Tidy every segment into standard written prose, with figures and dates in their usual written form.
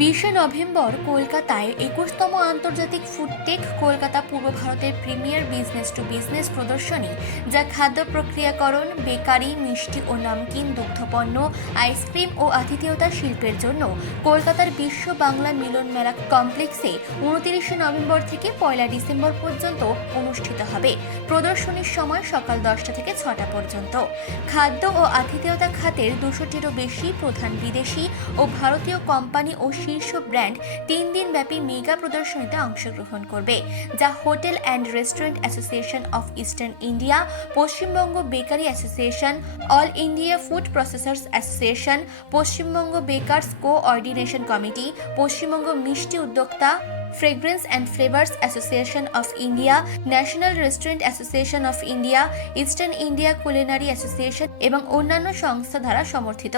20শে November কলকাতায় 21তম আন্তর্জাতিক FoodTech Kolkata পূর্ব ভারতের প্রিমিয়ার বিজনেস টু বিজনেস প্রদর্শনী, যা খাদ্য প্রক্রিয়াকরণ, বেকারি, মিষ্টি ও নামকিন, দুগ্ধপণ্য, আইসক্রিম ও আতিথেয়তা শিল্পের জন্য কলকাতার বিশ্ব বাংলা মিলন মেলা কমপ্লেক্সে 29শে নভেম্বর থেকে 1 ডিসেম্বর পর্যন্ত অনুষ্ঠিত হবে। প্রদর্শনীর সময় সকাল 10টা থেকে 6টা পর্যন্ত। খাদ্য ও আতিথেয়তা খাতের 200টিরও বেশি প্রধান বিদেশি ও ভারতীয় কোম্পানি ও শীর্ষ ব্র্যান্ড 3 দিনব্যাপী মেগা প্রদর্শনীতে অংশগ্রহণ করবে, যা hotel and restaurant association of eastern India, Paschimbanga bakery association, all India food processors association, Paschimbanga bakers coordination committee, Paschimbanga মিষ্টি উদ্যোক্তা, fragrance and flavours association of India, national restaurant association of India, eastern India culinary association এবং অন্যান্য সংস্থা দ্বারা সমর্থিত।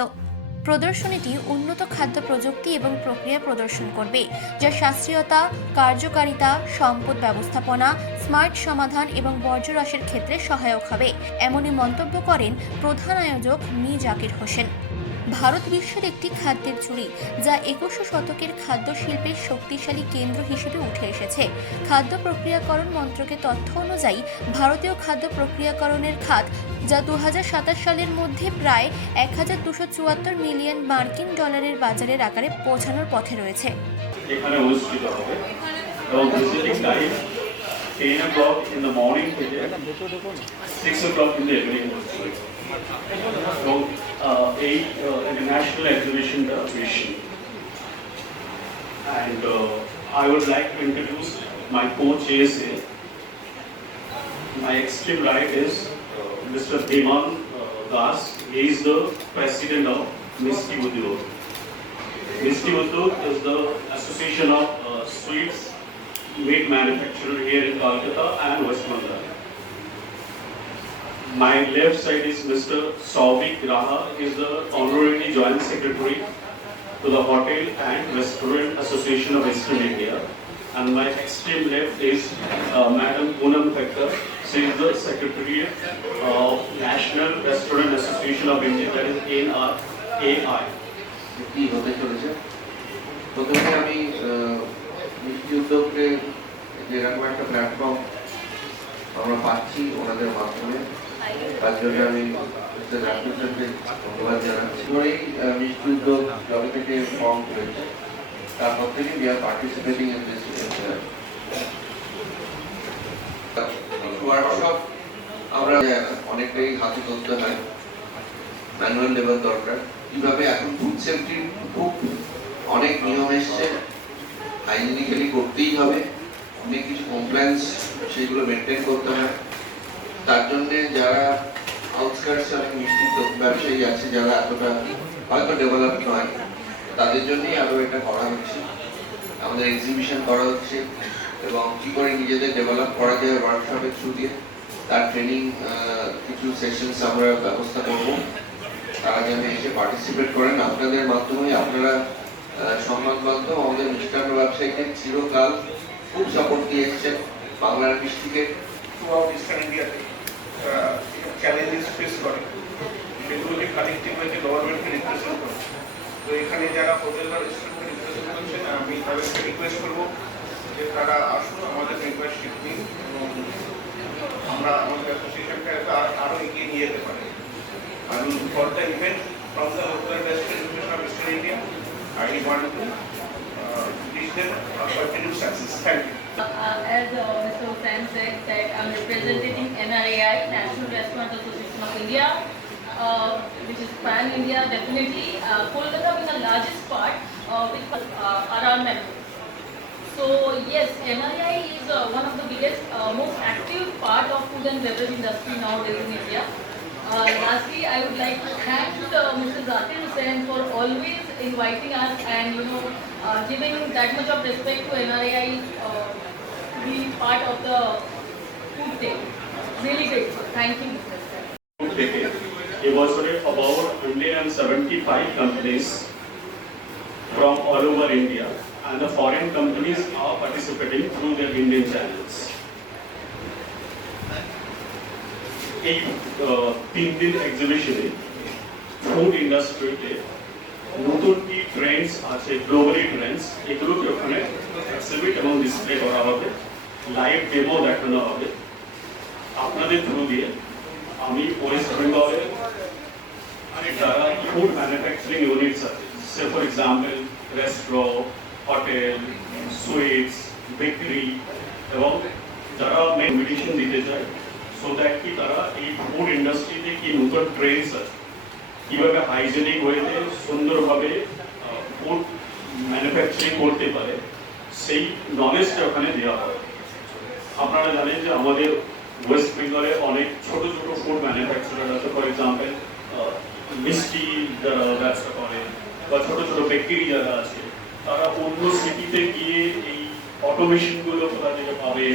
প্রদর্শনীটি উন্নত খাদ্য প্রযুক্তি এবং প্রক্রিয়া প্রদর্শন করবে, যা সাশ্রয়তা, কার্যকারিতা, সম্পদ ব্যবস্থাপনা, স্মার্ট সমাধান এবং বর্জ্য হ্রাসের ক্ষেত্রে সহায়ক হবে, এমনই মন্তব্য করেন প্রধান আয়োজক মি জাকির হোসেন। ভারত বিশ্বের একটি খাদ্যের ঝুড়ি, যা 21 শতকের খাদ্য শিল্পের শক্তিশালী কেন্দ্র হিসেবে উঠে এসেছে। খাদ্য প্রক্রিয়াকরণ মন্ত্রকের তথ্য অনুযায়ী ভারতীয় খাদ্য প্রক্রিয়াকরণের খাত, যা 2027 সালের মধ্যে প্রায় 1274 মিলিয়ন মার্কিন ডলারের বাজারের আকারে পৌঁছানোর পথে রয়েছে। এখানে অনুষ্ঠিত হবে এবং visiting time 10 o'clock in the morning থেকে 6 o'clock in the evening এবং এই international exhibition vision, and I would like to introduce my co-JSA. My extreme right is Mr. Dhiman Das. He is the president of Mishti Udyog. Mishti Udyog is the association of sweets meat manufacturer here in Kolkata and West Bengal. My left side is Mr. Sauvik Raha. He is the honorary joint secretary to the Hotel and Restaurant Association of Eastern India. And my extreme left is Madam Poonam Thakkar. She is the secretary of National Restaurant Association of India, that is NRAI. কি হতে চলেছে? প্রথমে আমি মিষ্টি উদ্যোগকে যেরকম একটা platform আমরা পাচ্ছি ওনাদের মাধ্যমে, তার জন্য আমি ধন্যবাদ জানাচ্ছি। মিষ্টি উদ্যোগ যবে থেকে ফর্ম হয়েছে তারপর থেকে we are participating in this workshop. আমরা অনেকটাই হাতে ধরতে হয়, ম্যানুয়াল লেবার দরকার। কিভাবে এখন ফুড সেফটির খুব অনেক নিয়ম এসছে, হাইজিনিক্যালি করতেই হবে, অনেক কিছু কমপ্লায়েন্স সেগুলো মেনটেন করতে হয়। তার জন্যে যারা আউটস্কার্টস অনেক মিষ্টি ব্যবসায়ী আছে যারা এতটা হয়তো ডেভেলপ নয়, তাদের জন্যই আরও এটা করা হচ্ছে, আমাদের এক্সিবিশন করা হচ্ছে এবং কী করে নিজেদের ডেভেলপ করা যায় ওয়ার্কশপের থ্রু দিয়ে তার ট্রেনিং কিছু সেশনস আমরা ব্যবস্থা করব। তারা যেন এসে পার্টিসিপেট করেন। আপনাদের মাধ্যমে আপনারা সংবাদমাধ্যম আমাদের মিষ্টান্ন ব্যবসায়ীদের চিরকাল খুব সাপোর্ট দিয়ে এসছেন। বাংলার মিষ্টিকে থ্রুআউট ইস্টার্ন ইন্ডিয়াতে চ্যালেঞ্জেস ফেস করে, সেগুলোকে কালেক্টিভ হয়ে গভর্নমেন্টকে রিপ্রেজেন্ট করে। তো এখানে যারা হোটেল বা রেস্টুরেন্টকে রিপ্রেজেন্ট করছেন, আমি তাদেরকে রিকোয়েস্ট করবো যে তারা আসুন, আমাদের মেম্বারশিপ নিন এবং আমরা আমাদের অ্যাসোসিয়েশনকে আরও এগিয়ে নিয়ে যেতে পারি। And for the event from the Hotel and Restaurant Association of Eastern India, I want to wish them a continued success. Thank you. As Mr. Hussain said, that I'm representing NRAI, National Restaurant Association of India, which is pan-India definitely. Kolkata being the largest part, with around members. So yes, NRAI is one of the biggest, most active part of food and beverage industry nowadays in India. Lastly, I would like to thank Mr. Zakir Hussain for always inviting us and giving that much of respect to NRAI to be part of the food day. Really grateful. Thank you, Mr. Hussain. It was about 175 companies from all over India, and the foreign companies are participating through their Indian channels. এই 3 দিন এক্সিবিশনে food ইন্ডাস্ট্রিতে নতুন কি Trends আছে, globally Trends, এগুলোকে ওখানে exhibit এবং display করা হবে, লাইভ ডেমো দেখানো হবে। আপনাদের থ্রু দিয়ে আমি ওয়েস্ট বেঙ্গলের যারা ফুড ম্যানুফ্যাকচারিং ইউনিটস আছে, say for example restaurant, hotel, sweets, bakery এবং যারা মেডিসিন দিতে চায়, সো দ্যাট কি তারা এই ফুড ইন্ডাস্ট্রিতে কি নতুন ট্রেন্ডস আছে, কিভাবে হাইজেনিক ওয়েতে সুন্দরভাবে ফুড ম্যানুফ্যাকচারিং করতে পারে, সেই নলেজটা ওখানে দেওয়া হয়। আপনারা জানেন যে আমাদের ওয়েস্ট বেঙ্গলে অনেক ছোট ছোট ফুড ম্যানুফ্যাকচারার আছে, ফর এক্সাম্পল মিষ্টি যারা ব্যবসা করে বা ছোট ছোট বেকারি যারা আছে, তারা অন্য সিটিতে গিয়ে এই অটোমেশনগুলো কোথা থেকে পাবে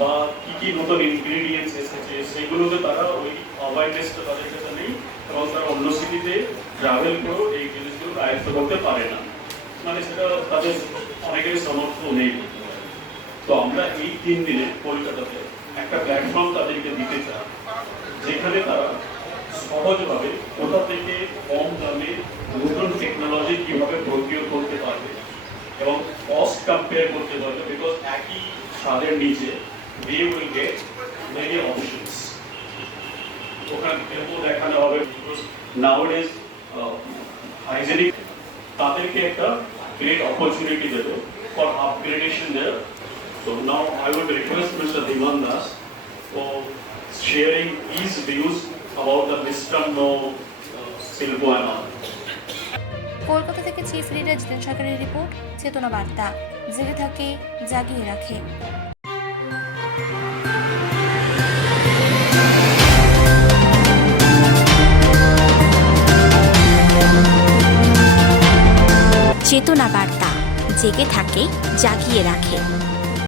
বা কি কি নতুন ইনগ্রিডিয়েন্টস এসেছে সেগুলোকে তারা ওই অ্যাওয়ারনেসটা তাদের কাছে নেই এবং তারা অন্য সিটিতে ট্রাভেল করেও এই জিনিসগুলো আয়ত্ত করতে পারে না, মানে সেটা তাদের অনেকেরই সামর্থ্য নেই। তো আমরা এই 3 দিনে কলকাতাতে একটা প্ল্যাটফর্ম তাদেরকে দিতে চাই, যেখানে তারা সহজভাবে কোথা থেকে কম দামে নতুন টেকনোলজি কিভাবে প্রয়োগ করতে পারবে এবং কস্ট কম্পেয়ার করতে পারবে, বিকজ একই স্বাদের নিচে they will get many options. ওখানে ডেমো দেখানো হবে, nowadays hygienic তাদেরকে একটা great opportunity দেবে for upgradation there. So now I would request Mr. Dhiman Das for sharing his views about the Miskanno Silpo and all. Kolkata থেকে chief editor জিতেন সরকারের report, চেতনা বার্তা, জেগে থাকে জাগিয়ে রাখে। চেতনা বার্তা, জেগে থাকে জাগিয়ে রাখে।